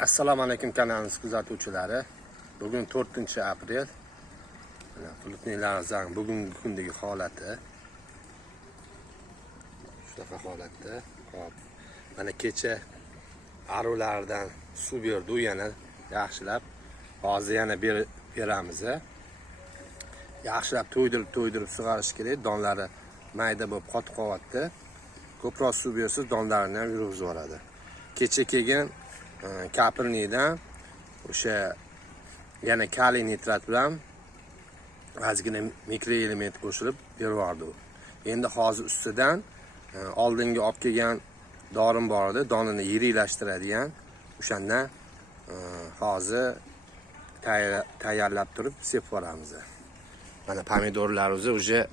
Assalomu alaykum kanalimiz kuzatuvchilari. Bugun 4-aprel. Mana bulutli larzang bugungi kundagi holati. Shunaqa holatda. Hop. Mana kecha aruvlardan suv berdi, yana yaxshilab. Hozir yana beramiz. Yaxshilab to'ydirib sug'arish kerak. Donlari mayda bo'lib qotib qolyapti. Ko'proq suv bersiz donlarini ham yurg'izib yuboradi. Kecha kelgan kapirnidan o'sha yana kaliy nitrat bilan ozgina mikroelement qo'shilib bervardi. Endi hozir ustidan oldingi olib kelgan dorim bor edi, donini yiriklashtiradigan. O'shandan hozir tayyorlab turib sepib yuboramiz. Mana pomidorlarimiz уже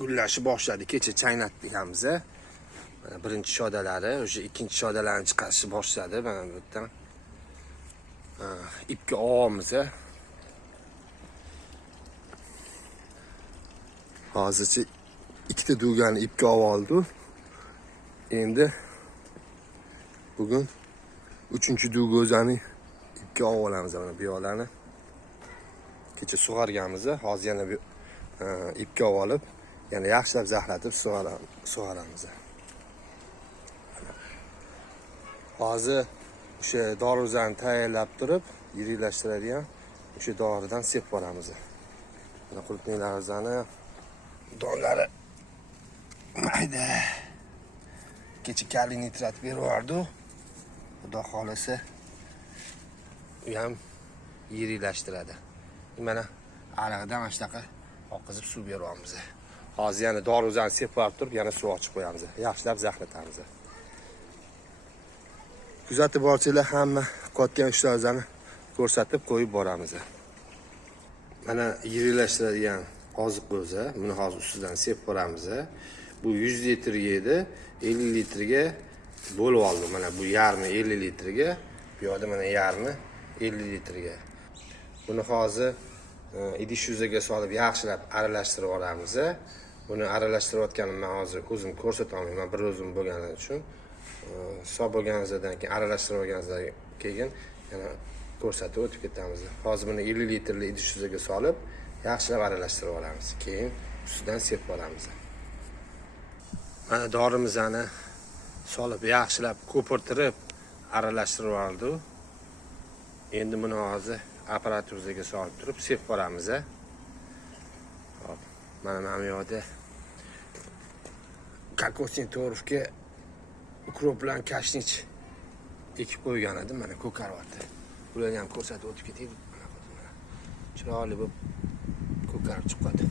gullashib boshladi. Kecha chaynatganmiz. Birinchi shodalari, o'sha ikkinchi shodalarni chiqarishni boshladi. Mana bu yerdan ipga olamiz. Hozircha ikkita dugani ipga oldi. Endi bugun 3-duga o'zani ipga olamiz. Mana bu yoqlarni kecha sug'arganmiz. Hozir yana ipga olib, yana yaxshilab zaxlatib sug'aramiz. Hozir o'sha doruzani tayyorlab turib, yiriklashtiradigan o'sha doridan sepib boramiz. Mana qulupnay larzani donlari mayda. Kecha kaliy nitrat berib yubordi. Xudo xolasa u ham yiriklashtiradi. Mana araqdan mana shunaqa oqizib suv beryapmiz. Hozir yana doruzani sepib turib, yana suv ochib qo'yamiz. Yaxshilab zaxlatamiz. Kuzatib borchilar hamma qotgan ishlarni ko'rsatib qo'yib boramiz. Mana yiriklashtiradigan oziq o'zi, buni hozir ustidan sepib boramiz. Bu 100 litrga edi, 50 litrga bo'lib oldim. Mana bu yarmi 50 litrga, bu yoqda mana yarmi 50 litrga. Buni hozir idish yuziga solib yaxshilab aralashtirib olamiz. Buni aralashtirayotganimni hozir o'zim ko'rsata olmayman, bir o'zim bo'lgani uchun. Hisob bo'lganingizdan keyin aralashtirib olganingizdan keyin yana ko'rsatib o'tib ketamiz. Hozir buni 50 litrli idish yuziga solib yaxshilab aralashtirib olamiz. Keyin ustidan sepib olamiz. Mana dorimizni solib yaxshilab ko'pirtirib aralashtirib oldi. Endi buni hozir apparaturimizga solib turib sepib boramiz. Hop, mana bu yoqda kokosniy to'rifga ukrop bilan kashnich ekib qo'ygan edim. Mana ko'karyapti. Bularni ham ko'rsatib o'tib ketaylik. Mana chiroyli bo'lib ko'karib chiqadi.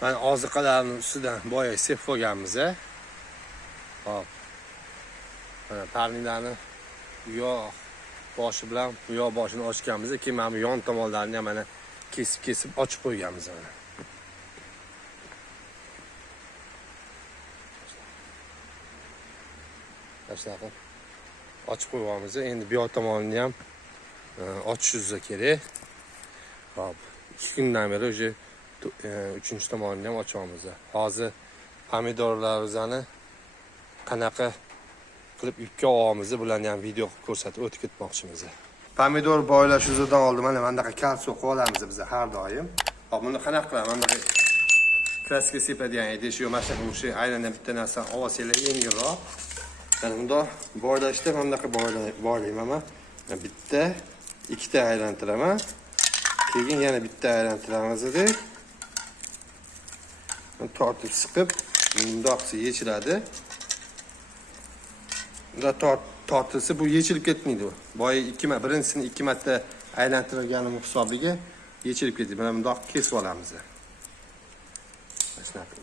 Mana oziqalarning ustidan boya sepib qo'yganmiz. Hop. Mana parnilarni boshi bilan bu yoq boshini ochganmiz. Keyin mana bu yon tomonlarini ham mana kesib ochib qo'yganmiz mana. Tashlab ochib qo'yganmiz. Endi bu yoq tomonini ham ochishimiz kerak. Hop, 2 kundan beri o'sha 3-tomonini ham ochyapmiz. Hozir pomidorlarimizni qanaqa qilib ipga olamiz, bularni ham video qilib ko'rsatib o'tib ketmoqchimiz. Pomidor boylash uzidan oldin mana bundaqa kalsiy qo'yib olamiz biz har doim. Hop, buni qanaqa qilamiz? Bundaqa kraska sepadigan idish yo mana shu aylandan bitta narsa olsanglar yengilroq. Mana bundoq boylashda bundaqa boylayman. Mana bitta, ikkita aylantiraman. Keyin yana bitta aylantiramiz deb. Tortib siqib, bundoqsi yechiladi. Bunda tortilsa bu yechilib ketmaydi. Boya birinchisini 2 marta aylantirganim hisobiga yechilib ketdi. Mana bundoq kesib olamiz.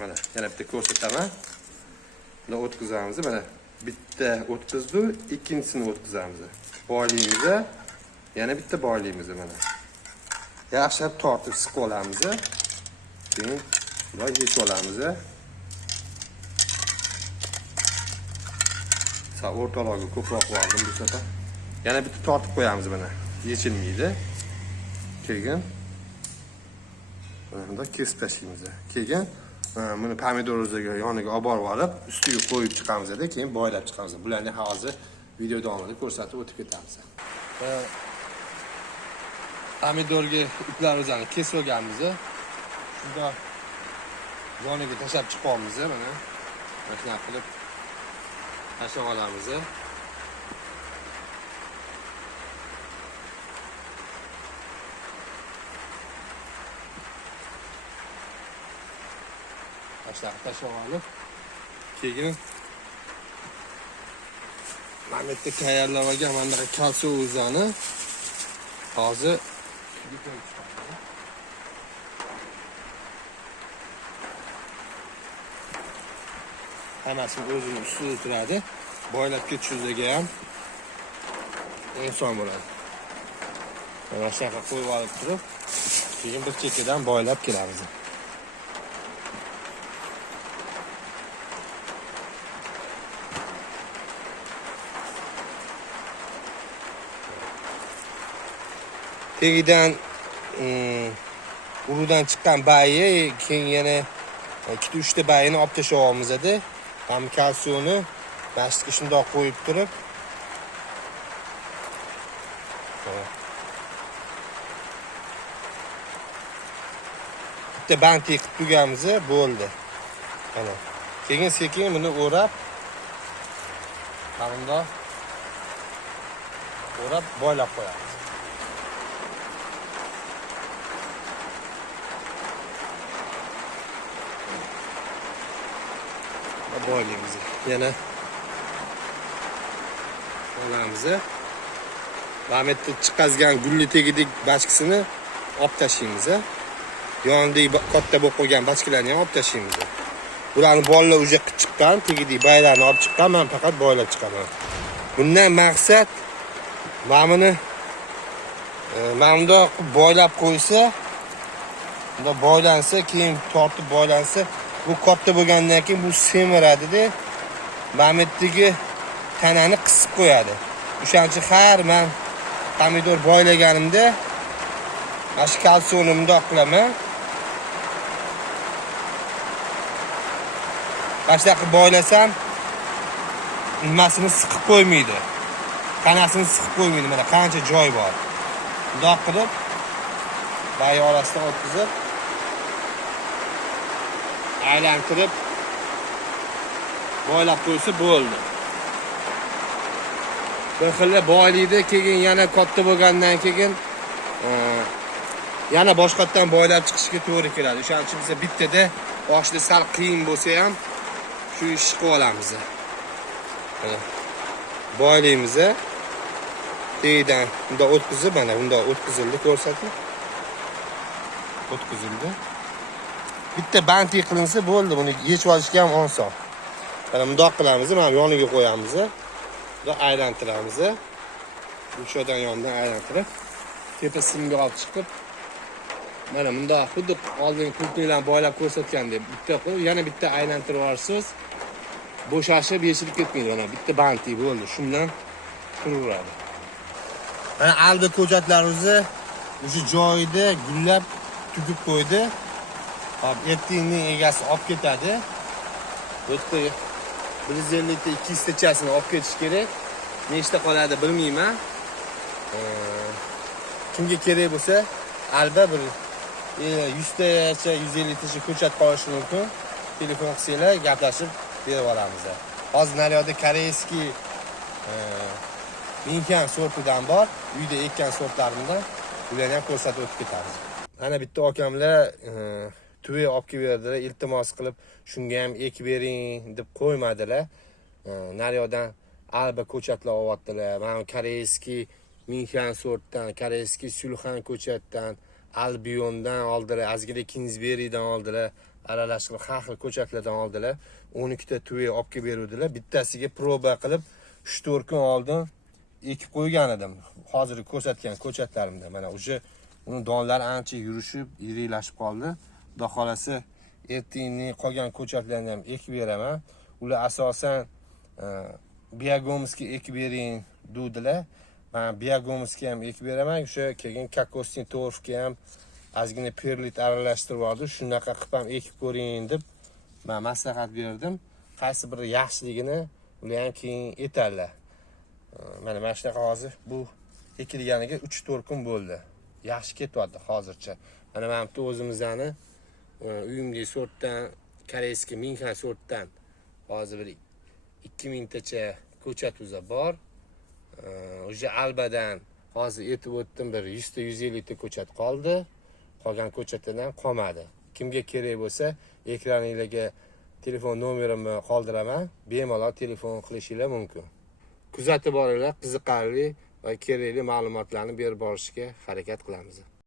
Mana yana bitta ko'rsataman. Buni o'tkazamiz. Mana bitta o'tkazdi, ikkinchisini o'tkazamiz. Boylaymiz, yana bitta boylaymiz mana. Yaxshilab tortib siqib olamiz. Keyin bunday yechib olamiz. O'rtalarga ko'proq oldim bu safar. Yana bitta tortib qo'yamiz mana. Yechilmaydi. Keyin Bunda kesib tashlaymiz. Keyin buni pomidorimizni yoniga olib borib olib, ustiga qo'yib chiqamiz-da, keyin boylab chiqamiz. Bularni hozir video davomida ko'rsatib o'tib ketamiz. Pomidorga iplarimizni kesib olganmiz. Shunda yoniga tashlab chiqamiz mana. Mana qilib tashlab olamiz. Tashlab olib, keyin mana bu yerda tayyorlab olgan mana bu kalsiy o'zani hozir hammasini o'zini ustida turadi. Boylab ketishingizga ham inson bo'ladi. Mana shunaqa qo'yib olib turib, keyin bir chekkadan boylab kelamiz. Tegidan urudan chiqqan bayi, keyin yana 2-3 ta bayini olib tashlayapmiz edi. Ham kalsiyni pastga shundoq qo'yib turib, bitta band qilib turganmiz, bo'ldi. Mana. Keyin sekin buni o'rab, bundoq o'rab boylab qo'yamiz. Boylaymiz. Yana olamiz. Rahmetli chiqazgan gulli tegidek bachkisini olib tashlaymiz. Yonida katta bo'lib qolgan bachkalarni ham olib tashlaymiz. Bularni bolalar o'zi qilib chiqqan, tegidek baylarni olib chiqqan, men faqat boylab chiqaman. Bundan maqsad mana buni boylab qo'ysa, bunda boylansa, keyin tortib boylansa, bu katta bo'lgandan keyin bu semiradi-da, mametdagi tanani qisib qo'yadi. O'shaning uchun har men pomidor boylaganimda mana shu kalsiyni bundoq qilaman. Bashda qilib boylasam, nimasini siqib qo'ymaydi. Tanasini siqib qo'ymaydi. Mana qancha joy bor. Bundoq qilib bayi orasidan o'tkazib aylantirib boylab qo'ysa bo'ldi. Bir xil boylaydi, keyin yana katta bo'lgandan keyin yana boshqatdan boylab chiqishga to'g'ri keladi. O'shaning uchun biz bittada boshida sal qiyin bo'lsa ham shu ishni qilib olamiz. Boylaymiz. Tegidan bunda o'tkazib, mana bunda o'tkazildi, ko'rsating. O'tkazildi. Bitta band qilinsa bo'ldi, buni yechib olishga ham oson. Mana bundoq qilamiz, mana yoniga qo'yamiz. Buni aylantiramiz. O'shadan yondan aylantirib, tepasiga olib chiqib, mana bundoq xuddi oldin qultnilarni boylab ko'rsatgandek bitta qo'yib, yana bitta aylantirib yuborsangiz, bo'shashib yechilib ketmaydi. Mana bitta band bo'ldi, shundan turaveradi. Mana aldi ko'chatlarimizni o'sha joyida gullab tugib qo'ydi. Hop, ertingning egasi olib ketadi. Bu yerda 150 ta 200 tachasini olib ketish kerak. Nechta qoladi bilmayman. Kimga kerak bo'lsa, albatta bir 100 tacha, 150 tacha ko'chat qolishi mumkin. Telefon qilsanglar, gaplashib berib olamiz. Hozir naryoqda koreyskiy Minkan sortidan bor, uyda ekkan sortlarimdan ularni ham ko'rsatib o'tib ketamiz. Mana bitta akamlar tuve olib kelib berdilar, iltimos qilib, shunga ham ek bering deb qo'ymadilar. Naryoqdan alba ko'chatlar olyaptilar. Mana koreyskiy Minkan sortdan, koreyskiy Sulxan ko'chatdan, Albiondan oldilar, ozgina Kingsberrydan oldilar, aralashtirib har xil ko'chatlardan oldilar. 12 ta tuve olib kelib berdilar. Bittasiga proba qilib 3-4 kun oldin ekib qo'ygan edim. Hozir ko'rsatgan ko'chatlarimda mana o'sha uni donlari ancha yurishib, yiriylashib qoldi. Xudo xolasa ertingni qolgan ko'chatlarni ham ekib beraman. Ular asosan Biagomskiy ekib bering dedilar. Men Biagomskiy ham ekib beraman. O'sha keyin Kokosniy torfga ham ozgina perlit aralashtirib oldi. Shunaqa qilib ham ekib ko'ring deb men maslahat berdim. Qaysi biri yaxshiligini ular ham keyin aytadilar. Mana shunaqa hozir bu ekilganiga 3-4 kun bo'ldi. Yaxshi ketyapti hozircha. Mana bu o'zimizning uyimdagi sortdan, koreyskiy Minha sortdan hozir bir 2000 tacha ko'chatimiz bor. O'sha albadan hozir aytib o'tdim, bir 100 ta 150 ta ko'chat qoldi. Qolgan ko'chatdan qolmadi. Kimga kerak bo'lsa, ekraningizga telefon nomerimni qoldiraman, bemalol telefon qilishingiz mumkin. Kuzatib boringlar, qiziqarli va kerakli ma'lumotlarni berib borishga harakat qilamiz.